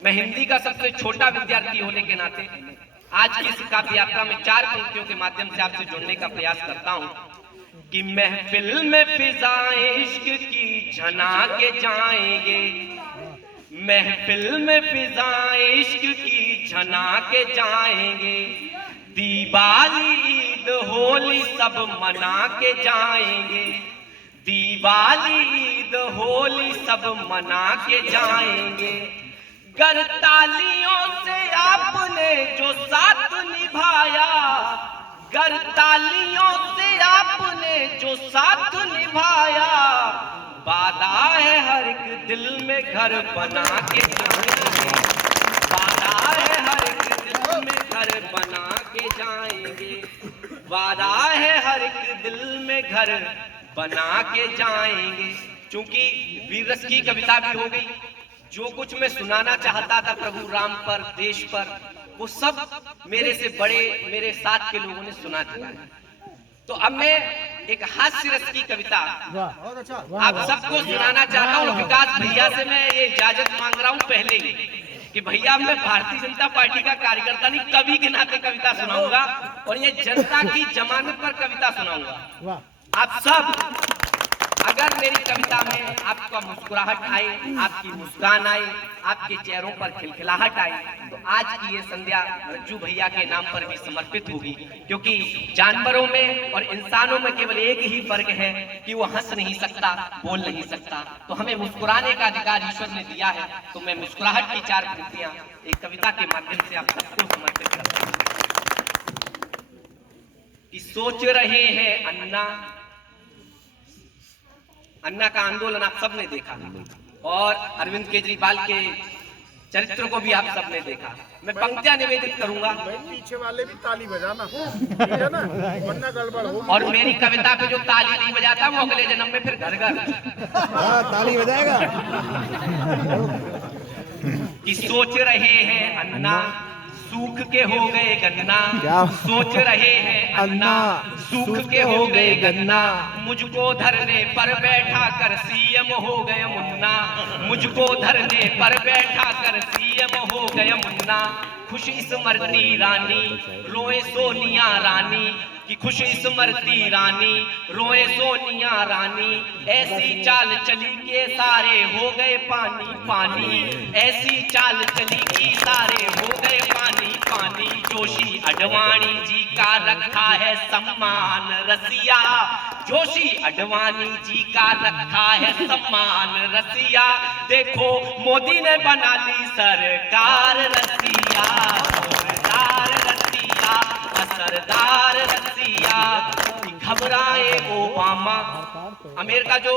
मैं हिंदी का सबसे छोटा विद्यार्थी होने के नाते आज की इस काव्य यात्रा में 4 पंक्तियों के माध्यम से आपसे जुड़ने का प्रयास करता हूं कि महफिल में फिजाएं इश्क की झना के जाएंगे, महफिल में फिजाएं इश्क की झना के जाएंगे, दिवाली ईद होली सब मना के जाएंगे, दिवाली ईद होली सब मना के जाएंगे। गर तालियों से आपने जो साथ निभाया, गर तालियों से आपने जो साथ निभाया, वादा है हर एक दिल में घर बना के जाएंगे, वादा है हर एक दिल में घर बना के जाएंगे, वादा है हर एक दिल में घर बना के जाएंगे। चूंकि वीर रस की कविता भी हो गई, जो कुछ मैं सुनाना चाहता था प्रभु राम पर, देश पर, वो सब मेरे से बड़े मेरे साथ के लोगों ने सुना दिया है। तो अब मैं एक हास्य रस की कविता आप सबको सुनाना चाहता हूँ। विकास भैया से मैं ये इजाजत मांग रहा हूँ पहले ही कि भैया मैं भारतीय जनता पार्टी का कार्यकर्ता नहीं, कवि के नाते कविता सुनाऊंगा और ये जनता की जमानत पर कविता सुनाऊंगा। आप सब अगर मेरी कविता में आपका मुस्कुराहट आए, आपकी मुस्कान आए, आपके चेहरों पर खिलखिलाहट आए, तो आज की ये संध्या रज्जू भैया के नाम पर भी समर्पित होगी। क्योंकि जानवरों में और इंसानों में केवल एक ही फर्क है कि वो हंस नहीं सकता, बोल नहीं सकता, तो हमें मुस्कुराने का अधिकार ईश्वर ने दिया है। तो मैं मुस्कुराहट की 4 पंक्तियां एक कविता के माध्यम से आप सबको समर्पित करता हूं कि सोच रहे हैं अन्ना, अन्ना का आंदोलन आप सबने देखा और अरविंद केजरीवाल के चरित्र को भी आप सबने देखा। मैं पंक्तियां निवेदित करूंगा, पीछे वाले भी ताली बजाना, है ना, वरना गड़बड़ हो। और मेरी कविता पे जो ताली नहीं बजाता वो अगले जन्म में फिर घर घर ताली बजाएगा। कि सोच रहे हैं अन्ना सूख के हो गए गन्ना, सोच रहे हैं अन्ना सूख के हो गए गन्ना, मुझको धरने पर बैठा कर सीएम हो गए मुन्ना, मुझको धरने पर बैठा कर सीएम हो गए मुन्ना। खुश स्मृति रानी रोए सोनिया रानी, कि खुश स्मृति रानी रोए सोनिया रानी, ऐसी चाल चली के सारे हो गए पानी पानी, ऐसी चाल चली की सारे हो गए पानी पानी। जोशी अडवाणी जी का रखा है सम्मान रसिया, जोशी अडवाणी जी का रखा है सम्मान रसिया, देखो मोदी ने बना ली सरकार रसिया, जोरदार रसिया असरदार रसिया। घबराए ओबामा, अमेरिका जो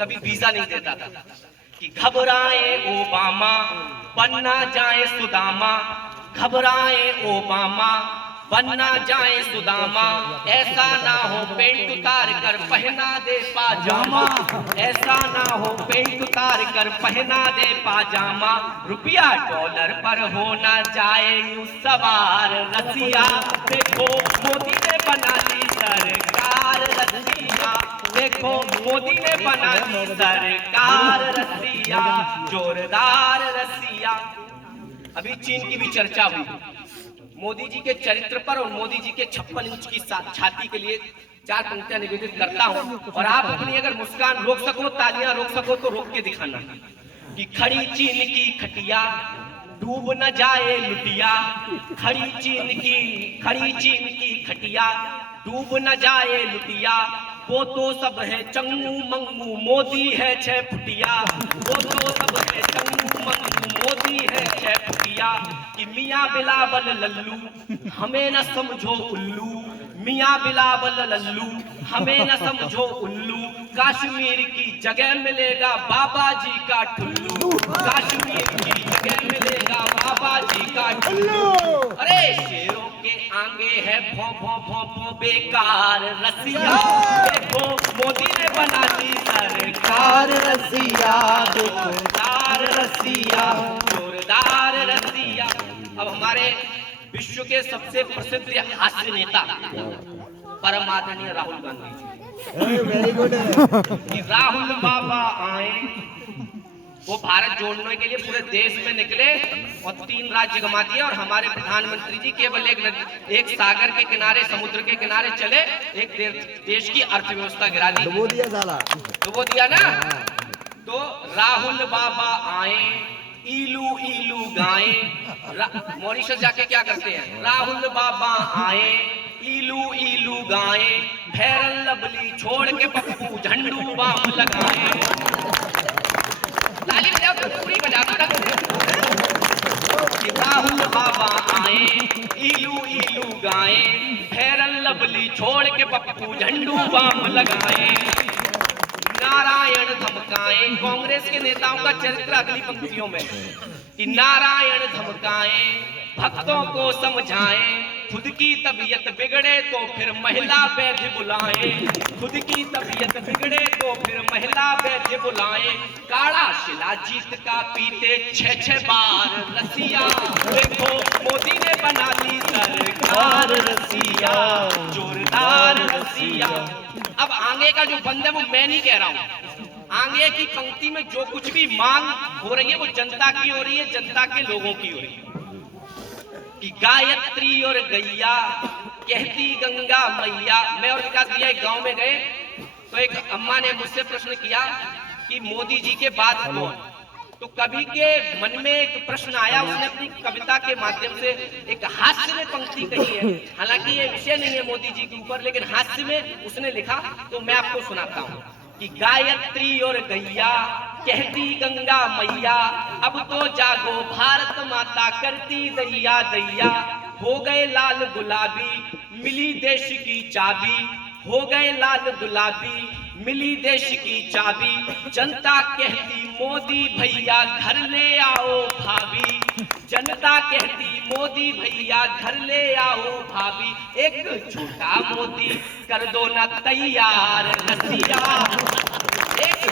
कभी वीजा नहीं देता था, कि घबराए ओबामा बनना जाए सुदामा, घबराए ओबामा बनना जाए सुदामा, ऐसा ना हो पेंट उतार कर पहना दे पाजामा, ऐसा ना हो पेंट उतार कर पहना दे पाजामा। रुपया डॉलर पर होना जाए यूं सवार रसिया, देखो मोदी ने बना ली सरकार रसिया, देखो मोदी ने बना ली सरकार रसिया, जोरदार रसिया। अभी चीन की भी चर्चा हुई, मोदी जी के चरित्र पर और मोदी जी के 56 इंच की छाती के लिए 4 पंक्तियां निवेदित करता हूं। और आप अपनी अगर मुस्कान रोक सको, तालियां रोक सको तो रोक के दिखाना। कि खड़ी चीन की खटिया डूब न जाए लुटिया, खड़ी चीन की खटिया डूब न जाए लुटिया, वो तो सब है चंगू मंगू मोदी है 6 फुटिया, वो तो सब है चंगू मंगू मोदी है 6 फुटिया। कि मियाँ बिलावल लल्लू हमें न समझो उल्लू, मियाँ बिलावल लल्लू हमें न समझो उल्लू, कश्मीर की जगह मिलेगा बाबा जी का टुल्लू, कश्मीर की जगह मिलेगा बाबा जी का टुल्लू। अरे शेरों के आगे है भौ भौ भौ भौ बेकार रसिया, देखो मोदी ने बना दी सरकार रसिया, जोरदार रसिया, जोरदार रसिया। अब हमारे विश्व के सबसे प्रसिद्ध हास्य नेता परम आदरणीय राहुल गांधी जी, वेरी गुड। राहुल बाबा आए वो भारत जोड़ने के लिए पूरे देश में निकले और 3 राज्य घुमा दिए, और हमारे प्रधानमंत्री जी केवल एक सागर के किनारे, समुद्र के किनारे चले, एक देश की अर्थव्यवस्था गिरा दी। तो वो दिया साला। तो वो दिया ना। तो राहुल बाबा आए, इलू इलू गाए, मॉरिशस जाके क्या करते हैं, राहुल बाबा आए, इलू इलू गाए, भैरन लवली छोड़ के पप्पू झंडू बाम लगाए। ताली बजाओ तो पूरी बजा दो कि राहुल बाबा आए, इलू इलू गाए, भैरन लवली छोड़ के पप्पू झंडू बाम लगाए। नारायण धमकाए, कांग्रेस के नेताओं का चरित्र अगली पंक्तियों में कि नारायण धमकाए, भक्तों को समझाए, खुद की तबीयत बिगड़े तो फिर महिला वैद्य बुलाए, खुद की तबीयत बिगड़े तो फिर महिला वैद्य बुलाए। काढ़ा शिलाजीत का पीते 6-6 बार रसिया, देखो मोदी ने बना ली सरकार रसिया, जोरदार रसिया। अब आगे का जो बंद है वो मैं नहीं कह रहा हूं, आगे की पंक्ति में जो कुछ भी मांग हो रही है वो जनता की हो रही है, जनता के लोगों की हो रही है कि गायत्री और गैया कहती गंगा मैया। मैं और विकास भैया एक गांव में गए तो एक अम्मा ने मुझसे प्रश्न किया कि मोदी जी के बाद कौन। तो कवि के मन में एक प्रश्न आया, उसने अपनी कविता के माध्यम से एक हास्य में पंक्ति कही है, हालांकि ये विषय नहीं है मोदी जी के ऊपर, लेकिन हास्य में उसने लिखा, तो मैं आपको सुनाता हूँ कि गायत्री और गैया कहती गंगा मैया, अब तो जागो भारत माता करती दैया दैया, हो गए लाल गुलाबी मिली देश की चाबी, हो गए लाल गुलाबी मिली देश की चाबी, जनता कहती मोदी भैया घर ले आओ भाभी, जनता कहती मोदी भैया घर ले आओ भाभी, एक छोटा मोदी कर दो ना तैयार रसिया, एक